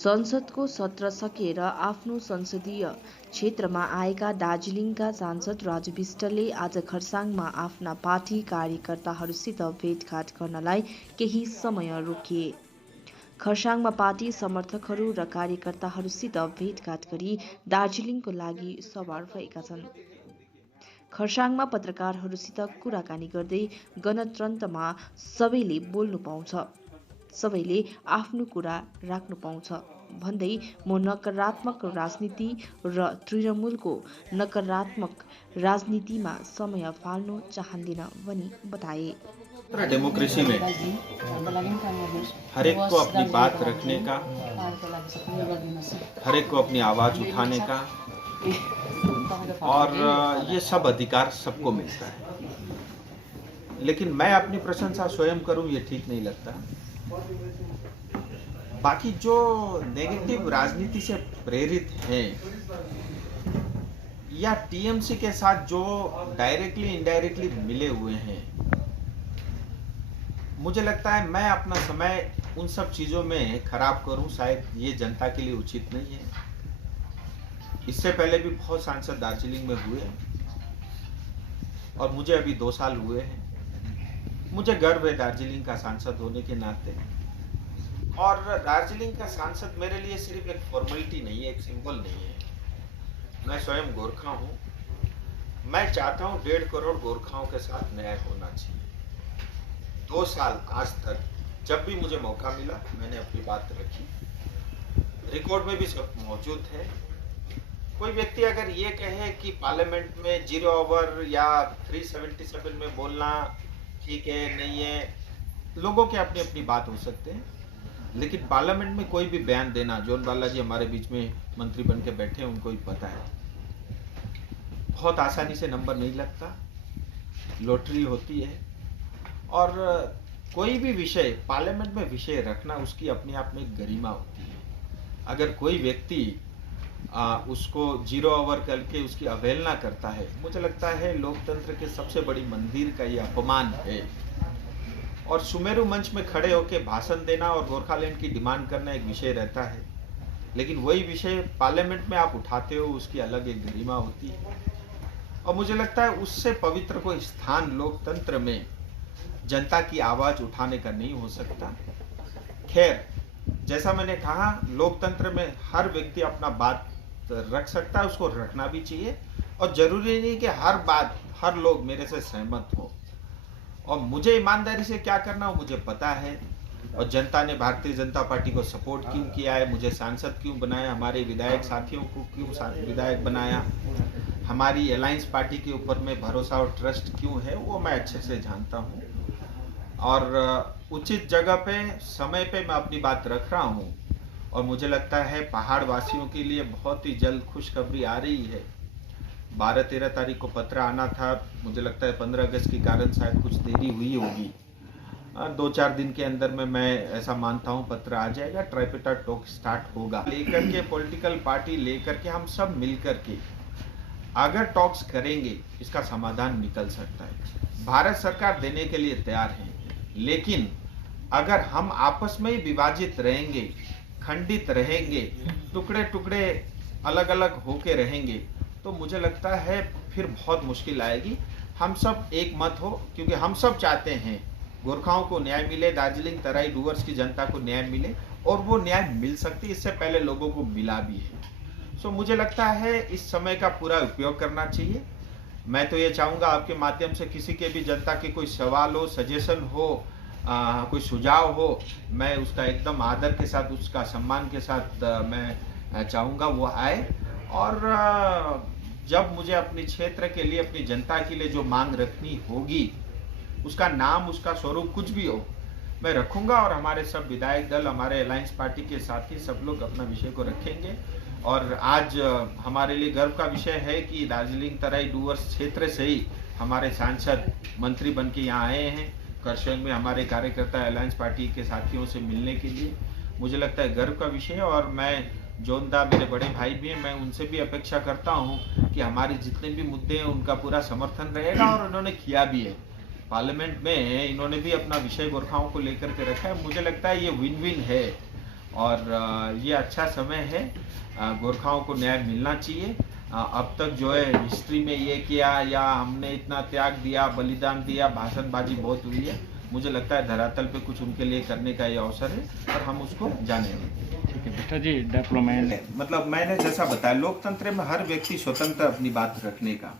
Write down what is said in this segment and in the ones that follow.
संसदको सत्र सकिएर आफ्नो संसदीय क्षेत्रमा आएका दार्जिलिङका सांसद राजु विष्टले आज खर्साङमा आफ्ना पार्टी कार्यकर्ताहरूसित भेटघाट गर्नलाई केही समय रोकिए। खर्साङमा पार्टी समर्थकहरू र कार्यकर्ताहरूसित भेटघाट गरी दार्जिलिङको लागि सवार भएका छन्। खर्साङमा पत्रकारहरूसित कुराकानी गर्दै गणतन्त्रमा सबैले बोल्नु पाउँछ, सबैले आफ्नो कुरा राख्नु पाउँछ भन्दै म नकारात्मक राजनीति र तृणमूलको नकारात्मक राजनीतिमा समय फाल्नु चाहदिन भनी बताए। डेमोक्रेसी में हर एक को अपनी बात रखने का, हर एक को अपनी आवाज उठाने का और ये सब अधिकार सबको मिलता है। लेकिन मैं अपनी प्रशंसा स्वयं करूं ये ठीक नहीं लगता। बाकी जो नेगेटिव राजनीति से प्रेरित हैं या टीएमसी के साथ जो डायरेक्टली इनडायरेक्टली मिले हुए हैं, मुझे लगता है मैं अपना समय उन सब चीज़ों में खराब करूं शायद ये जनता के लिए उचित नहीं है। इससे पहले भी बहुत सांसद दार्जिलिंग में हुए और मुझे अभी 2 साल हुए हैं। मुझे गर्व है दार्जिलिंग का सांसद होने के नाते, और दार्जिलिंग का सांसद मेरे लिए सिर्फ एक फॉर्मेलिटी नहीं है, एक सिंबल नहीं है। मैं स्वयं गोरखा हूँ। मैं चाहता हूँ 1.5 करोड़ गोरखाओं के साथ न्याय होना चाहिए। 2 साल आज तक जब भी मुझे मौका मिला मैंने अपनी बात रखी। रिकॉर्ड में भी सब मौजूद है। कोई व्यक्ति अगर ये कहे कि पार्लियामेंट में 0 ओवर या 377 में बोलना ठीक है नहीं है, लोगों के अपनी अपनी बात हो सकते हैं, लेकिन पार्लियामेंट में कोई भी बयान देना, जोन बालाजी हमारे बीच में मंत्री बन के बैठे हैं, उनको ही पता है, बहुत आसानी से नंबर नहीं लगता, लॉटरी होती है। और कोई भी विषय पार्लियामेंट में विषय रखना उसकी अपने आप में गरिमा होती है। अगर कोई व्यक्ति उसको 0 ओवर करके उसकी अवहेलना करता है, मुझे लगता है लोकतंत्र के सबसे बड़ी मंदिर का ये अपमान है। और सुमेरु मंच में खड़े होकर भाषण देना और गोरखालैंड की डिमांड करना एक विषय रहता है, लेकिन वही विषय पार्लियामेंट में आप उठाते हो उसकी अलग एक गरिमा होती है। और मुझे लगता है उससे पवित्र कोई स्थान लोकतंत्र में जनता की आवाज उठाने का नहीं हो सकता। खैर, जैसा मैंने कहा, लोकतंत्र में हर व्यक्ति अपना बात रख सकता है, उसको रखना भी चाहिए, और जरूरी नहीं कि हर बात हर लोग मेरे से सहमत हो। और मुझे ईमानदारी से क्या करना हो मुझे पता है, और जनता ने भारतीय जनता पार्टी को सपोर्ट क्यों किया है, मुझे सांसद क्यों बनाया, हमारे विधायक साथियों को क्यों विधायक बनाया, हमारी अलायंस पार्टी के ऊपर में भरोसा और ट्रस्ट क्यों है, वो मैं अच्छे से जानता हूँ। और उचित जगह पे समय पे मैं अपनी बात रख रहा हूँ, और मुझे लगता है पहाड़ वासियों के लिए बहुत ही जल्द खुशखबरी आ रही है। 12-13 तारीख को पत्र आना था, मुझे लगता है 15 अगस्त के कारण शायद कुछ देरी हुई होगी। 2-4 दिन के अंदर में मैं ऐसा मानता हूँ पत्र आ जाएगा, ट्राइपेटा टॉक स्टार्ट होगा। लेकर के पॉलिटिकल पार्टी लेकर के हम सब मिल कर के अगर टॉक्स करेंगे इसका समाधान निकल सकता है। भारत सरकार देने के लिए तैयार है, लेकिन अगर हम आपस में ही विभाजित रहेंगे, खंडित रहेंगे, टुकड़े टुकड़े अलग अलग होके रहेंगे, तो मुझे लगता है फिर बहुत मुश्किल आएगी। हम सब एक मत हो, क्योंकि हम सब चाहते हैं गोरखाओं को न्याय मिले, दार्जिलिंग तराई डूवर्स की जनता को न्याय मिले, और वो न्याय मिल सकती है, इससे पहले लोगों को मिला भी है। सो मुझे लगता है इस समय का पूरा उपयोग करना चाहिए। मैं तो ये चाहूँगा आपके माध्यम से किसी के भी जनता के कोई सवाल हो, सजेशन हो, कोई सुझाव हो, मैं उसका एकदम आदर के साथ, उसका सम्मान के साथ मैं चाहूँगा वो आए। और जब मुझे अपने क्षेत्र के लिए, अपनी जनता के लिए जो मांग रखनी होगी, उसका नाम, उसका स्वरूप कुछ भी हो, मैं रखूँगा। और हमारे सब विधायक दल, हमारे अलायंस पार्टी के साथी सब लोग अपना विषय को रखेंगे। और आज हमारे लिए गर्व का विषय है कि दार्जिलिंग तराई डूवर्स क्षेत्र से ही हमारे सांसद मंत्री बन के यहाँ आए हैं खरसांग में, हमारे कार्यकर्ता अलायंस पार्टी के साथियों से मिलने के लिए। मुझे लगता है गर्व का विषय है, और मैं जोनदा मेरे बड़े भाई भी हैं, मैं उनसे भी अपेक्षा करता हूं कि हमारे जितने भी मुद्दे हैं उनका पूरा समर्थन रहेगा, और उन्होंने किया भी है। पार्लियामेंट में इन्होंने भी अपना विषय गोरखाओं को लेकर के रखा है। मुझे लगता है ये विन विन है। और ये अच्छा समय है, गोरखाओं को न्याय मिलना चाहिए। अब तक जो है हिस्ट्री में ये किया या हमने इतना त्याग दिया, बलिदान दिया, भाषणबाजी बहुत हुई है। मुझे लगता है धरातल पे कुछ उनके लिए करने का ये अवसर है और हम उसको जानेंगे। ठीक है बेटा जी, डेवलपमेंट मतलब मैंने जैसा बताया, लोकतंत्र में हर व्यक्ति स्वतंत्र अपनी बात रखने का,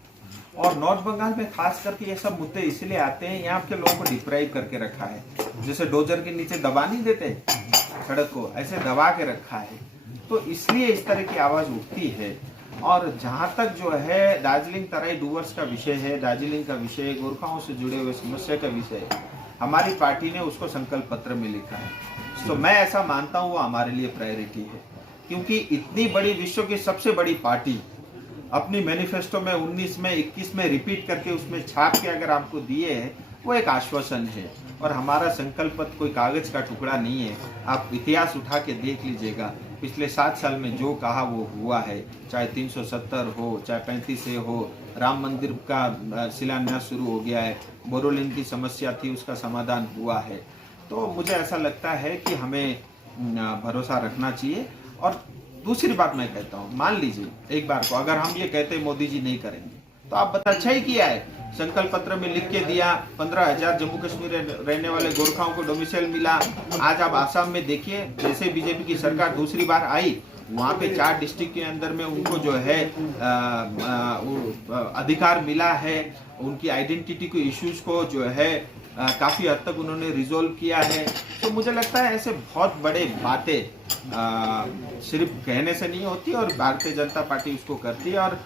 और नॉर्थ बंगाल में खास करके ये सब मुद्दे इसलिए आते हैं, यहाँ के लोगों को डिप्राइव करके रखा है। जैसे डोजर के नीचे दबा नहीं देते सड़क को, ऐसे दबा के रखा है, तो इसलिए इस तरह की आवाज उठती है। और जहाँ तक जो है दार्जिलिंग तराई डूवर्स का विषय है, दार्जिलिंग का विषय, गोरखाओं से जुड़े हुए समस्या का विषय, हमारी पार्टी ने उसको संकल्प पत्र में लिखा है। तो मैं ऐसा मानता हूँ वो हमारे लिए प्रायोरिटी है, क्योंकि इतनी बड़ी, विश्व की सबसे बड़ी पार्टी अपनी मैनिफेस्टो में 19 में 21 में रिपीट करके उसमें छाप के अगर आपको दिए है, वो एक आश्वासन है। और हमारा संकल्प पत्र कोई कागज का टुकड़ा नहीं है। आप इतिहास उठा के देख लीजिएगा, पिछले 7 साल में जो कहा वो हुआ है, चाहे 370 हो, चाहे 35 हो, राम मंदिर का शिलान्यास शुरू हो गया है, बोरोलिन की समस्या थी उसका समाधान हुआ है। तो मुझे ऐसा लगता है कि हमें भरोसा रखना चाहिए। और दूसरी बात मैं कहता हूँ, मान लीजिए एक बार को अगर हम ये कहते मोदी जी नहीं करेंगे, तो आप बता, अच्छा ही किया है, संकल्प पत्र में लिख के दिया, 15,000 जम्मू कश्मीर रहने वाले गोरखाओं को डोमिसाइल मिला। आज आप आसाम में देखिए, जैसे बीजेपी की सरकार दूसरी बार आई, वहाँ पे 4 डिस्ट्रिक्ट के अंदर में उनको जो है अधिकार मिला है, उनकी आइडेंटिटी को इश्यूज को जो है काफी हद तक उन्होंने रिजोल्व किया है। तो मुझे लगता है ऐसे बहुत बड़े बातें सिर्फ कहने से नहीं होती, और भारतीय जनता पार्टी उसको करती है। और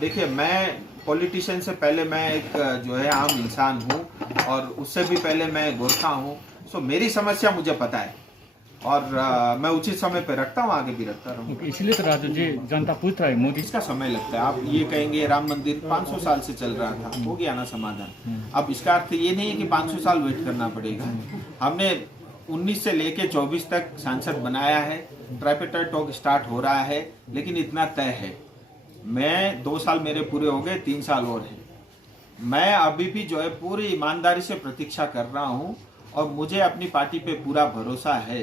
देखिए, मैं पॉलिटिशियन से पहले मैं एक जो है आम इंसान हूँ, और उससे भी पहले मैं गोरखा हूँ। सो मेरी समस्या मुझे पता है, और मैं उचित समय पे रखता हूँ, आगे भी रखता रहूँगा। इसलिए तो राजू जी जनता पूछ रहा है मोदी, इसका समय लगता है। आप ये कहेंगे राम मंदिर 500 साल से चल रहा था, हो गया ना समाधान। अब इसका अर्थ ये नहीं है कि 500 साल वेट करना पड़ेगा। हमने 19 से लेके 24 तक सांसद बनाया है, ट्राइपेटाइट टॉक स्टार्ट हो रहा है, लेकिन इतना तय है, मैं 2 साल मेरे पूरे हो गए, 3 साल और है। मैं अभी भी जो है पूरी ईमानदारी से प्रतीक्षा कर रहा हूँ, और मुझे अपनी पार्टी पे पूरा भरोसा है,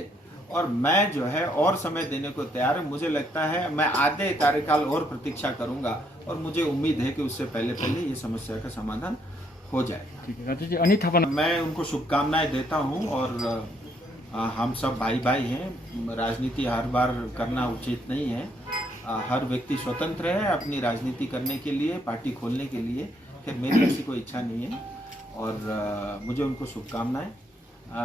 और मैं जो है और समय देने को तैयार हूँ। मुझे लगता है मैं आधे कार्यकाल और प्रतीक्षा करूंगा, और मुझे उम्मीद है कि उससे पहले पहले ये समस्या का समाधान हो जाए। ठीक है राजू जी, अनित थापा, मैं उनको शुभकामनाएं देता हूँ, और हम सब भाई भाई हैं। राजनीति हर बार करना उचित नहीं है, हर व्यक्ति स्वतंत्र है अपनी राजनीति करने के लिए, पार्टी खोलने के लिए। खैर मेरी ऐसी कोई इच्छा नहीं है, और मुझे उनको शुभकामनाएं।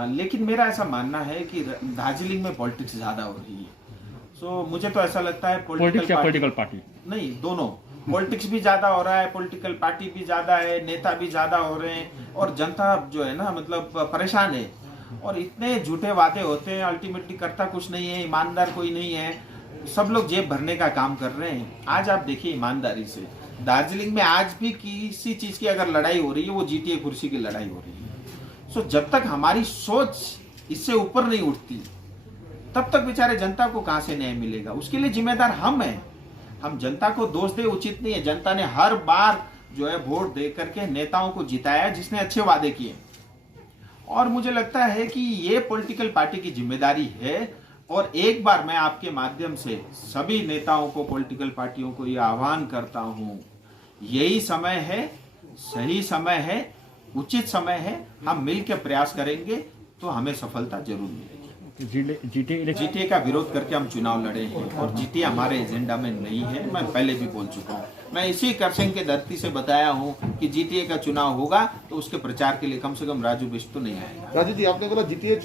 लेकिन मेरा ऐसा मानना है कि दार्जिलिंग में पॉलिटिक्स ज़्यादा हो रही है। सो मुझे तो ऐसा लगता है पॉलिटिकल पार्टी नहीं, दोनों, पॉलिटिक्स भी ज़्यादा हो रहा है, पॉलिटिकल पार्टी भी ज़्यादा है, नेता भी ज़्यादा हो रहे हैं, और जनता जो है ना, मतलब परेशान है। और इतने झूठे वादे होते हैं, अल्टीमेटली करता कुछ नहीं है, ईमानदार कोई नहीं है, सब लोग जेब भरने का काम कर रहे हैं। आज आप देखिए ईमानदारी से, दार्जिलिंग में आज भी किसी चीज़ की अगर लड़ाई हो रही है, वो GTA कुर्सी की लड़ाई हो रही है। सो जब तक हमारी सोच इससे ऊपर नहीं उठती, तब तक बेचारे जनता को कहां से न्याय मिलेगा। उसके लिए जिम्मेदार हम हैं। हम जनता को दोष दे उचित नहीं है। जनता ने हर बार जो है वोट दे करके नेताओं को जिताया जिसने अच्छे वादे किए, और मुझे लगता है कि ये पॉलिटिकल पार्टी की जिम्मेदारी है। और एक बार मैं आपके माध्यम से सभी नेताओं को, पॉलिटिकल पार्टियों को ये आह्वान करता हूं, यही समय है, सही समय है, उचित समय है। हम मिलकर प्रयास करेंगे तो हमें सफलता जरूर मिलेगी। GTA का विरोध करके हम चुनाव लड़े हैं, और GTA हमारे एजेंडा में नहीं है। मैं पहले भी बोल चुका हूँ। मैं इसी करसिंग के धरती से बताया हूँ कि GTA का चुनाव होगा, तो उसके प्रचार के लिए कम से कम राजू बिष्ट तो नहीं आएगा। राजू जी, आपने बोला GTA